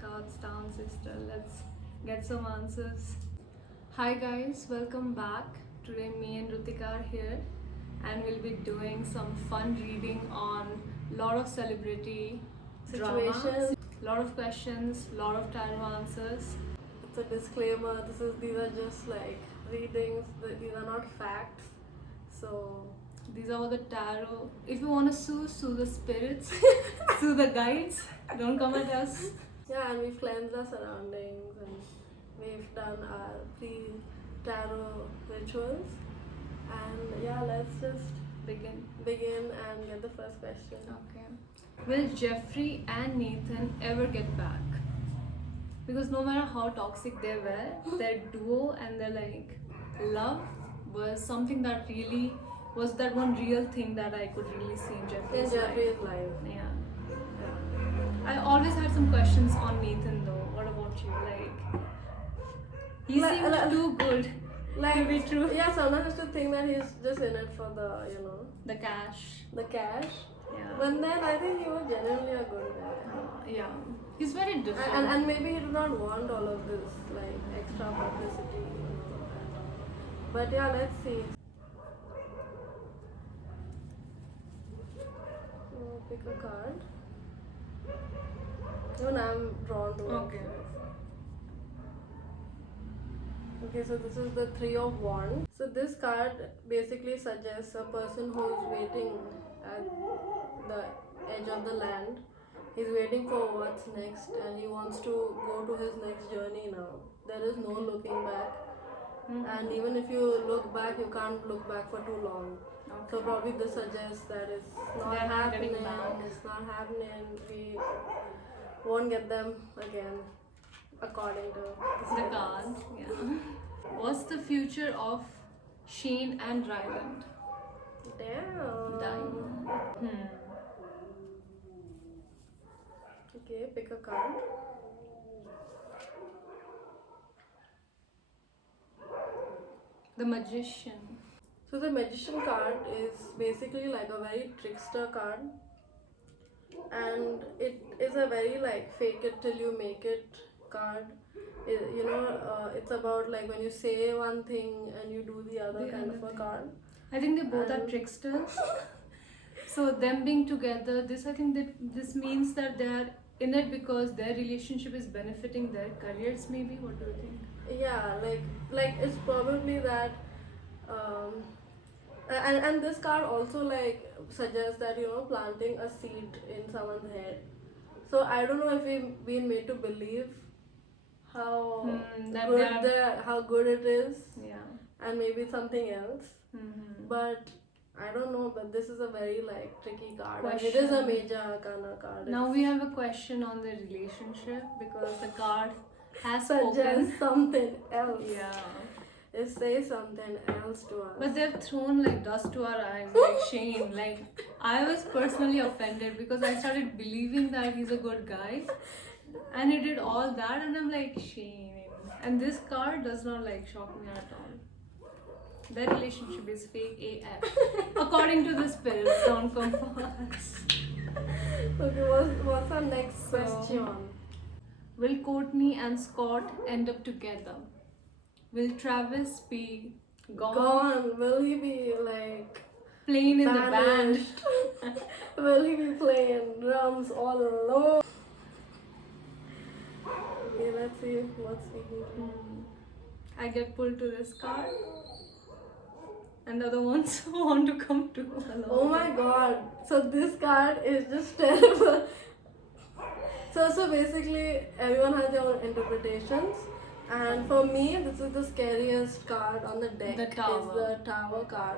cards down, sister. Let's get some answers. Hi guys, welcome back. Today me and Rutika are here and we'll be doing some fun reading on lot of celebrity drama, Situations. lot of questions, lot of tarot answers. It's a disclaimer. These are just like readings. These are not facts. So These are all the tarot. If you want to sue the spirits, sue the guides. Don't come at us. yeah, and we've cleansed our surroundings and we've done our pre-tarot rituals. And yeah, let's just begin and get the first question. Okay. Will Jeffrey and Nathan ever get back? Because no matter how toxic they were, their duo and their love was something that really was that one real thing that I could really see in Jeffrey's Jeffrey's life. life. Yeah. Yeah. I always had some questions on Nathan though. What about you? He seemed too good to be true. Yeah, sometimes I used to think that he's just in it for The cash. the cash. Yeah. But then I think he was genuinely a good guy. Yeah. He's very different. And maybe he did not want all of this extra publicity. But yeah, let's see. So pick a card. Even I'm drawn to Okay. it. Okay, so this is the Three of Wands. So this card basically suggests a person who is waiting at the edge of the land. He's waiting for what's next and he wants to go to his next journey now. There is no looking back. And even if you look back, you can't look back for too long. Okay. So probably this suggests that it's not They're not getting happening. back. It's not happening. We won't get them again, according to The cards. Yeah. What's the future of Shane and Ryland? Damn. Okay, pick a card. The Magician. So the Magician card is basically like a very trickster card, and it is a very fake it till you make it card. It's about when you say one thing and you do the other kind of a card. I think they both are tricksters. So them being together, I think that this means that they are in it because their relationship is benefiting their careers. Maybe. What do you think? Yeah, it's probably that. And this card also suggests that planting a seed in someone's head. So I don't know if we've been made to believe how how good it is. Yeah. And maybe something else. Mm-hmm. But I don't know. But this is a very tricky card. And it Question. is a major arcana card. Now we have a question on the relationship because the card has Suggest spoken. something else. Yeah. It says something else to us. But they've thrown dust to our eyes, Shane. I was personally offended because I started believing that he's a good guy, and he did all that, and I'm like, Shane. And this card does not shock me at all. Their relationship is fake AF, according to the spirits. Don't come for us. Okay, what's our next question? Will Courtney and Scott end up together? Will Travis be gone? Will he be Playing in the band? vanished? Will he be playing drums all alone? Okay, let's see what's speaking. I get pulled to this card, and the other ones want to come to along. Oh my god! So this card is just terrible. So basically, everyone has their own interpretations. And for me, this is the scariest card on the deck. The Tower. Is the Tower card.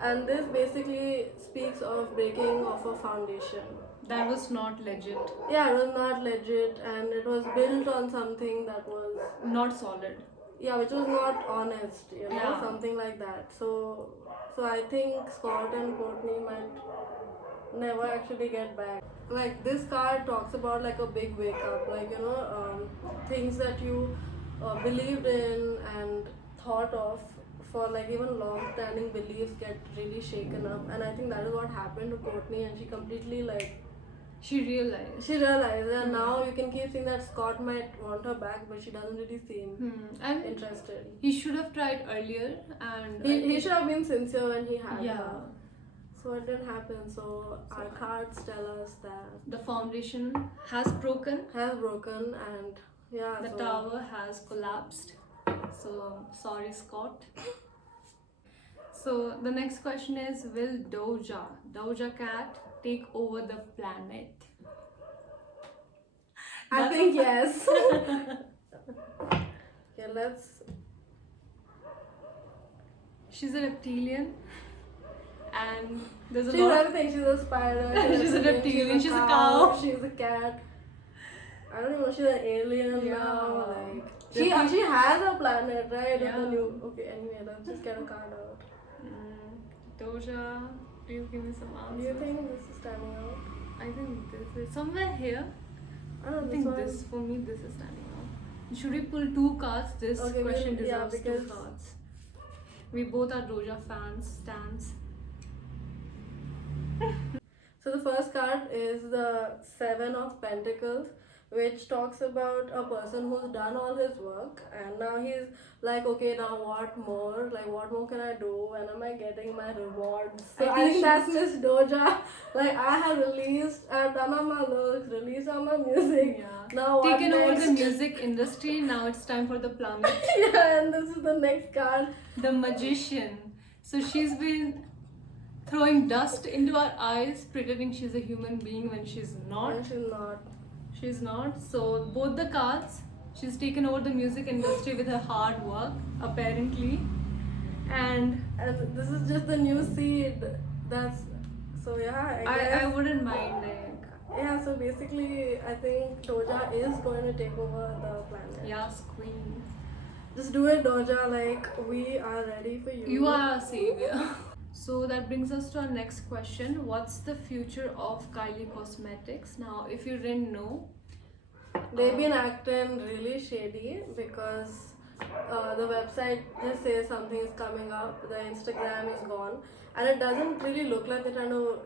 And this basically speaks of breaking of a foundation. That was not legit. Yeah, it was not legit and it was built on something that was... Not solid. Yeah, which was not honest, Yeah. something like that. So I think Scott and Courtney might never actually get back. This card talks about a big wake up, things that you believed in and thought of for even long standing beliefs get really shaken up, and I think that is what happened to Courtney, and she completely She realized. She realized, and now you can keep seeing that Scott might want her back, but she doesn't really seem And interested. he should have tried earlier, and He should have been sincere when he had yeah. her. So it didn't happen. So our cards tell us that The foundation has broken. has broken, and yeah, The so tower has collapsed. So sorry, Scott. So the next question is: will Doja Cat take over the planet? I That's think a- yes. Okay, let's. She's a reptilian, and there's a She's lot. everything. She's a spider. She's a reptilian, she's a cow. She's a cat. I don't even know. She's an alien Yeah. now. Like she actually has a planet, right? Yeah. In the new. Okay. Anyway, let's just get a card out. Doja, please give me some answers. Do you think this is standing out? I think this is somewhere here. I don't I know. think one. this, for me, this is standing out. Should we pull two cards? This Okay, question yeah, deserves because- two cards. We both are Doja fans, stans. So the first card is the Seven of Pentacles, which talks about a person who's done all his work and now he's like, okay, now what more? Like, what more can I do? When am I getting my rewards? So I think that's Miss Doja. Like, I have released, I've done all my looks, released all my music. Yeah. Now what Taken over the next? music industry. Now it's time for the planet. Yeah, and this is the next card. The magician. So she's been throwing dust into our eyes, pretending she's a human being when she's not. And she's not. She's not. So both the cards, she's taken over the music industry with her hard work, apparently. And And this is just the new seed. That's so yeah. I guess. I wouldn't mind like Yeah, so basically, I think Doja is going to take over the planet. yes, queen. Just do it, Doja. Like, we are ready for you. You are a savior. So that brings us to our next question. What's the future of Kylie Cosmetics? Now, if you didn't know, They've been acting really shady because the website just says something is coming up, the Instagram is gone, and it doesn't really look like they're trying to,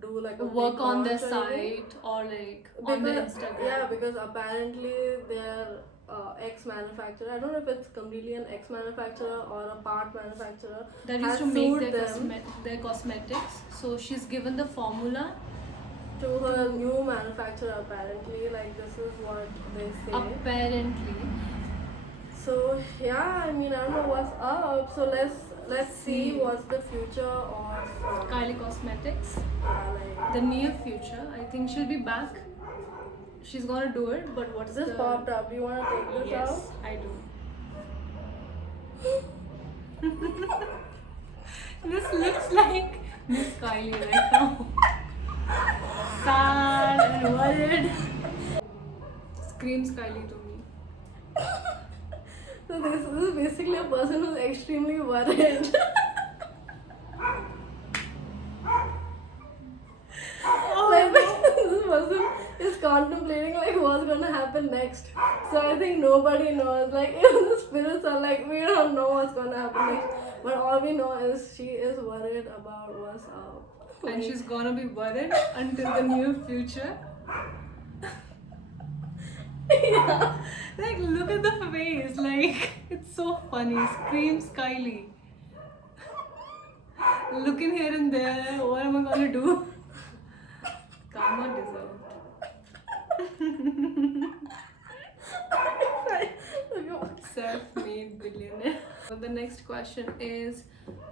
do like a work big on their launch or anything. site or like on their Instagram. Yeah, because apparently they're ex-manufacturer. I don't know if it's completely an ex-manufacturer or a part manufacturer. That has used to make sued their, them their cosmetics. So she's given the formula. to her new manufacturer. Apparently, like this is what they say. Apparently. So yeah, I mean I don't know what's up. So let's see what's the future of Kylie Cosmetics. like The near future. I think she'll be back. She's gonna do it, but what's this the... popped up. Do you want to take this Yes, out? I do. This looks like Miss Kylie right now. Sad and worried. Screams Kylie to me. So this is basically a person who's extremely worried. Like this person is contemplating like what's gonna happen next. So I think nobody knows. Like even the spirits are like we don't know what's gonna happen next. But all we know is she is worried about what's up. And she's gonna be worried until the near future. Yeah. Like, look at the face. Like, it's so funny. Screams Kylie. Looking here and there. What am I gonna do? Karma deserved. Self-made billionaire. So the next question is,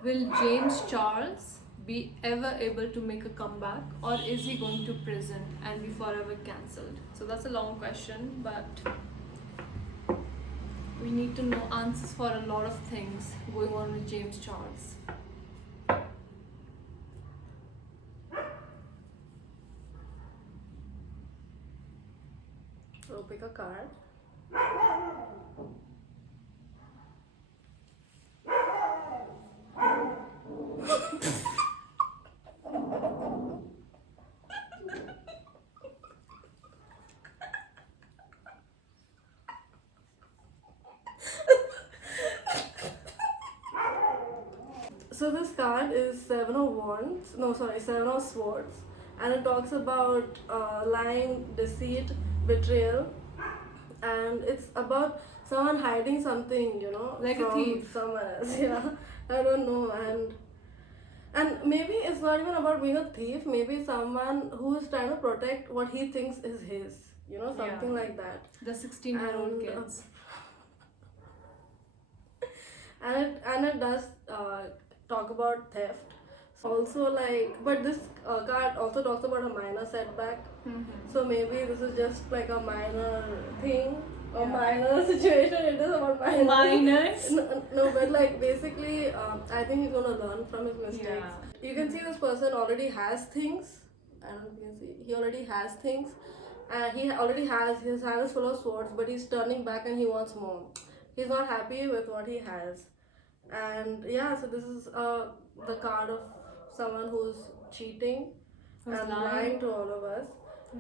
will James Charles be ever able to make a comeback, or is he going to prison and be forever cancelled? So that's a long question, but we need to know answers for a lot of things going on with James Charles. So pick a card. So this card is Seven of Wands. No, sorry, Seven of Swords. and it talks about lying, deceit, betrayal, and it's about someone hiding something, you know, Like a from thief. someone else. Yeah, I don't know, and maybe it's not even about being a thief. Maybe someone who is trying to protect what he thinks is his. You know, something Yeah. like that. The 16-year-old And, kids. And it does talk about theft. Also, like, but this card also talks about a minor setback. So maybe this is just like a minor thing, a Yeah. minor situation. It is about minor. Minors. No, but like basically, I think he's gonna learn from his mistakes. Yeah. You can see this person already has things. I don't know if you can see. He already has things, and he already has his hand is full of swords, but he's turning back and he wants more. He's not happy with what he has, and yeah. So this is the card of someone who's cheating Who's and lying. lying to all of us.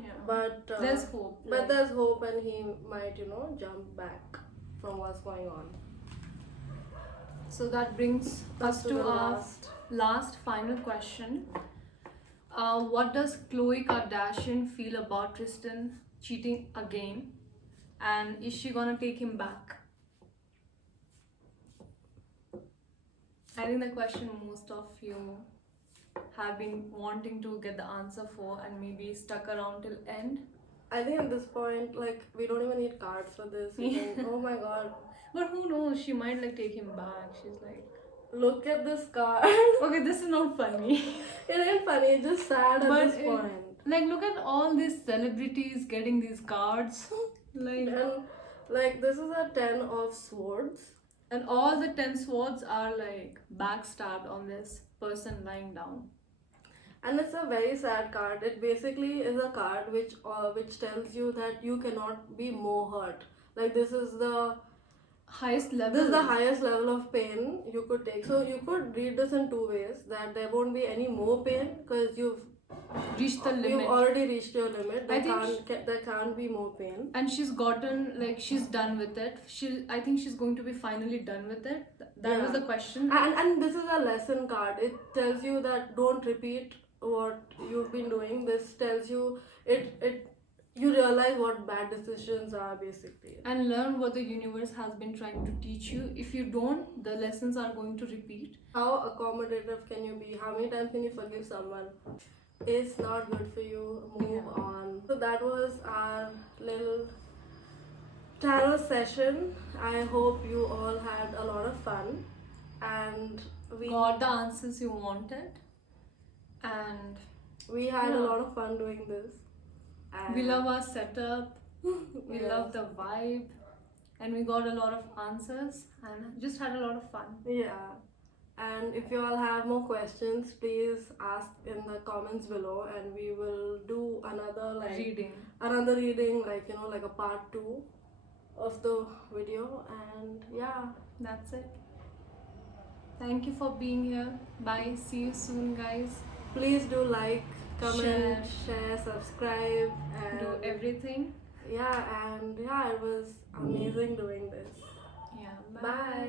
Yeah. But There's hope. But like- there's hope, and he might, you know, jump back from what's going on. So that brings us to the our last final question. What does Khloe Kardashian feel about Tristan cheating again? And is she gonna take him back? I think the question most of you have been wanting to get the answer for and maybe stuck around till end. I think at this point, like, we don't even need cards for this. We can, oh my god, But who knows? She might like take him back. She's like, look at this card. okay, this is not funny. It ain't funny, it's just sad at But this point. Like, look at all these celebrities getting these cards. Like, And like, this is a 10 of swords. and all the 10 swords are like backstabbed on this person lying down. And it's a very sad card. It basically is a card which tells you that you cannot be more hurt. Like, this is the Highest level. This is the highest level of pain you could take. So you could read this in two ways: that there won't be any more pain because you've Reached the limit. already reached your limit. I think There can't be more pain. And she's gotten, like, she's done with it. I think she's going to be finally done with it. That was Yeah. the question. And this is a lesson card. It tells you that don't repeat what you've been doing. This tells you you realize what bad decisions are basically. And learn what the universe has been trying to teach you. If you don't, the lessons are going to repeat. How accommodative can you be? How many times can you forgive someone? It's not good for you. Move on. So that was our little tarot session. I hope you all had a lot of fun, and we Got the answers you wanted. And had a Yeah. lot of fun doing this. And we love our setup. We Yes. love the vibe. And we got a lot of answers and just had a lot of fun. Yeah. And if you all have more questions, please ask in the comments below, and we will do another reading, like, you know, like a part 2 of the video. And yeah, That's it. Thank you for being here. Bye. See you soon, guys. please do like, comment, share, subscribe, and Do everything. yeah, and yeah, it was amazing doing this. Yeah. Bye.